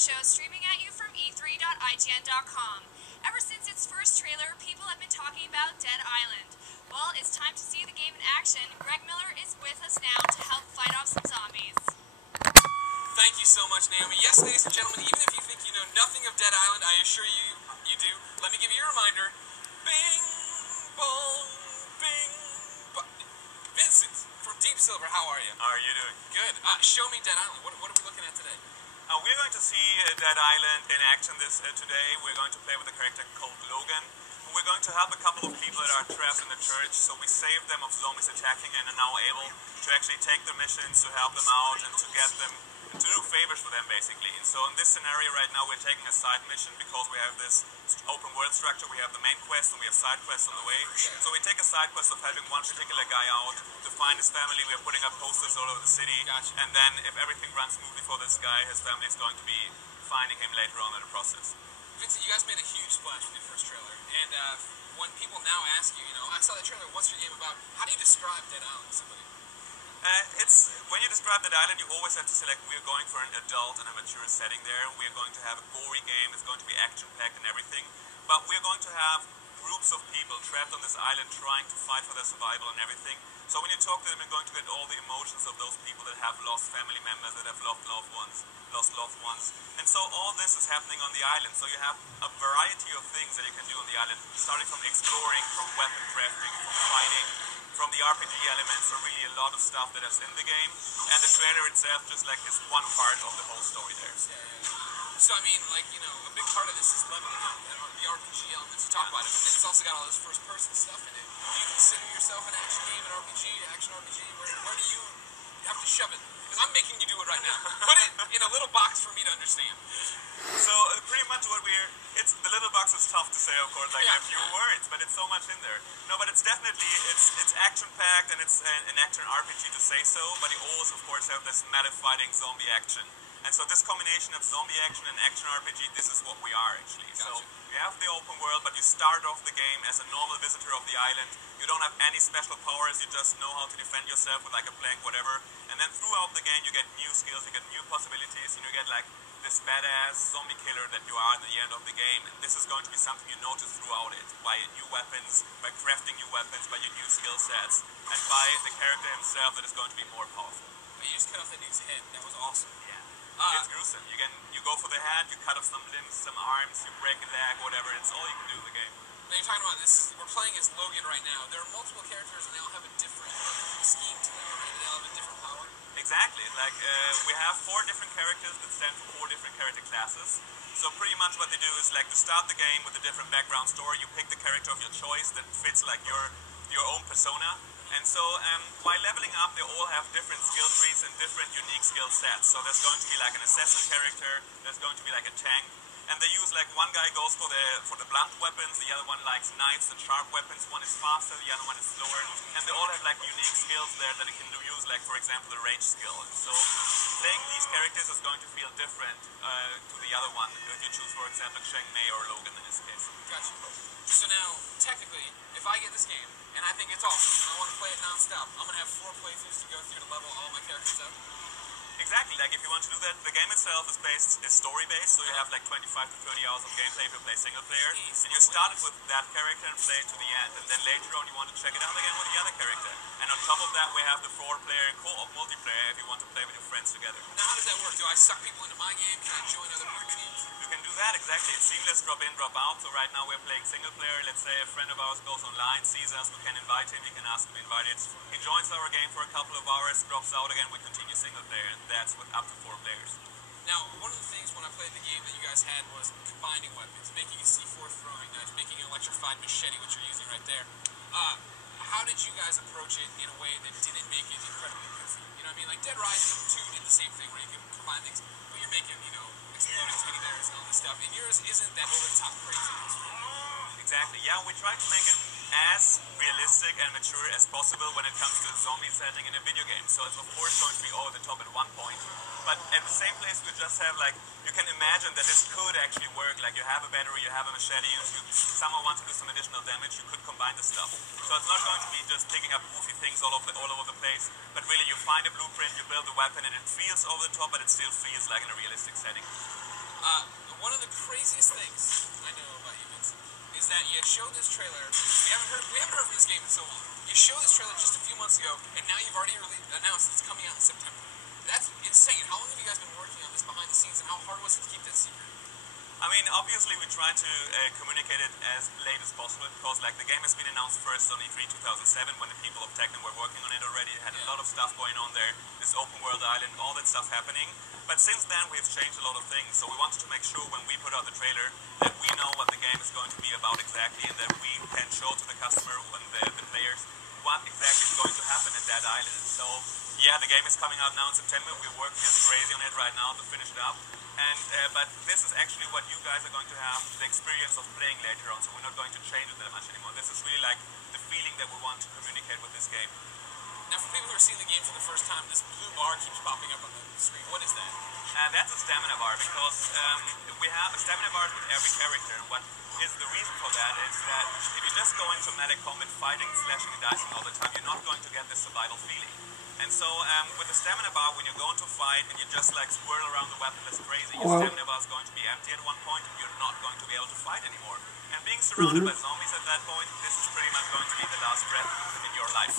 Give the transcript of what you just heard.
show streaming at you from e3.ign.com. Ever since its first trailer, people have been talking about Dead Island. Well, it's time to see the game in action. Greg Miller is with us now to help fight off some zombies. Thank you so much, Naomi. Yes, ladies and gentlemen, even if you think you know nothing of Dead Island, I assure you, you do. Let me give you a reminder. Bing, bong, bing, bong. Vincent from Deep Silver, how are you? How are you doing? Good. Show me Dead Island. What are we looking at today? We're going to see Dead Island in action today. We're going to play with a character called Logan. We're going to help a couple of people that are trapped in the church, so we save them of zombies attacking and are now able to actually take their missions, to help them out, and to get them, to do favors for them, basically. And so in this scenario right now, we're taking a side mission because we have this open world structure. We have the main quest and we have side quests on the way. So we take a side quest of helping one particular guy out to find his family. We are putting up posters all over the city. Gotcha. And then if everything runs smoothly for this guy, his family is going to be finding him later on in the process. Vincent, you guys made a huge splash with your first trailer. And when people now ask you, I saw that trailer, what's your game about? How do you describe Dead Island to somebody? It's when you describe Dead Island, you always have to select we're going for an adult and a mature setting there. We're going to have a gory game. It's going to be action-packed and everything. But we're going to have groups of people trapped on this island trying to fight for their survival and everything. So when you talk to them, you're going to get all the emotions of those people that have lost family members, that have lost loved ones. And so all this is happening on the island. So you have a variety of things that you can do on the island, starting from exploring, from weapon crafting, from fighting, from the RPG elements, so really a lot of stuff that is in the game. And the trailer itself just like is one part of the whole story there. So I mean, a big part of this is leveling up, the RPG elements, you talk about it, but then it's also got all this first-person stuff in it. Do you consider yourself an action game, an RPG, action RPG? Where do you have to shove it? Because I'm making you do it right now. Put it in a little box for me to understand. So pretty much it's the little box is tough to say, of course, like a few words, but it's so much in there. No, but it's definitely, it's action-packed and it's an action RPG to say so, but you always, of course, have this meta fighting zombie action. And so this combination of zombie action and action RPG, this is what we are actually. Gotcha. So you have the open world, but you start off the game as a normal visitor of the island. You don't have any special powers, you just know how to defend yourself with like a plank, whatever. And then throughout the game you get new skills, you get new possibilities, and you get like this badass zombie killer that you are at the end of the game. And this is going to be something you notice throughout it, by new weapons, by crafting new weapons, by your new skill sets, and by the character himself that is going to be more powerful. You just cut off that dude's head, that was awesome. Yeah. It's gruesome. You go for the head, you cut off some limbs, some arms, you break a leg, whatever. It's all you can do in the game. Now you're talking about this. We're playing as Logan right now. There are multiple characters, and they all have a different scheme to them, right? They all have a different power. Exactly. Like we have 4 different characters that stand for 4 different character classes. So pretty much what they do is like to start the game with a different background story. You pick the character of your choice that fits like your own persona. And so while leveling up, they all have different skill trees and different unique skill sets. So there's going to be like an assassin character, there's going to be like a tank, and they use like one guy goes for the blunt weapons, the other one likes knives and sharp weapons, one is faster, the other one is slower, and they all have like unique skills there that they can use, like for example the rage skill. So playing these characters is going to feel different to the other one if you choose for example Cheng Mei or Logan in this case. Gotcha. So now, technically, if I get this game, and I think it's awesome, and I want to play it non-stop, I'm going to have 4 playthroughs to go through to level all my characters up? Exactly, like if you want to do that, the game itself is story-based, so you have like 25 to 30 hours of gameplay if you play single player, and you start with that character and play to the end, and then later on you want to check it out again with the other character. And on top of that we have the 4-player co-op multiplayer if you want to play with your friends together. Now how does that work? Do I suck people into my game? Can I join other teams? You can do that, exactly. It's seamless drop in, drop out, so right now we're playing single player. Let's say a friend of ours goes online, sees us, we can invite him, we can ask him to be invited. He joins our game for a couple of hours, drops out again, we continue single player, and that's with up to 4 players. Now, one of the things when I played the game that you guys had was combining weapons, making a C4 throwing knife, making an electrified machete, which you're using right there. How did you guys approach it in a way that didn't make it incredibly goofy? You know what I mean? Like Dead Rising 2 did the same thing where you can combine things, but you're making, exploding teddy bears and all this stuff, and yours isn't that over-the-top craziness. Exactly, yeah, we try to make it as realistic and mature as possible when it comes to the zombie setting in a video game. So it's of course going to be over the top at one point, but at the same place we just have like, you can imagine that this could actually work, like you have a battery, you have a machete, and if you somehow want to do some additional damage, you could combine the stuff. So it's not going to be just picking up goofy things all over the place, but really you find a blueprint, you build a weapon, and it feels over the top, but it still feels like in a realistic setting. One of the craziest things I know about you, Vince, is that you showed this trailer. We haven't heard from this game in so long. You showed this trailer just a few months ago, and now you've already announced it's coming out in September. That's insane. How long have you guys been working on this behind the scenes, and how hard was it to keep that secret? I mean, obviously we try to communicate it as late as possible because, like, the game has been announced first on E3 2007 when the people of Tekken were working on it already. It had a lot of stuff going on there, this open world island, all that stuff happening. But since then we've changed a lot of things, so we wanted to make sure when we put out the trailer that we know what the game is going to be about exactly, and that we can show to the customer and the players what exactly is going to happen at that island. So yeah, the game is coming out now in September. We're working as crazy on it right now to finish it up. And but this is actually what you guys are going to have the experience of playing later on, so we're not going to change it that much anymore. This is really like the feeling that we want to communicate with this game. Now, for people who are seeing the game for the first time, this blue bar keeps popping up on the screen. What is that? That's a stamina bar because we have a stamina bar with every character. What is the reason for that is that if you just go into melee combat fighting, slashing and dicing all the time, you're not going to get this survival feeling. And so with the stamina bar, when you go into a fight and you just like swirl around the weapon as crazy, your stamina bar is going to be empty at one point and you're not going to be able to fight anymore. And being surrounded by zombies at that point, this is pretty much going to be the last breath in your life.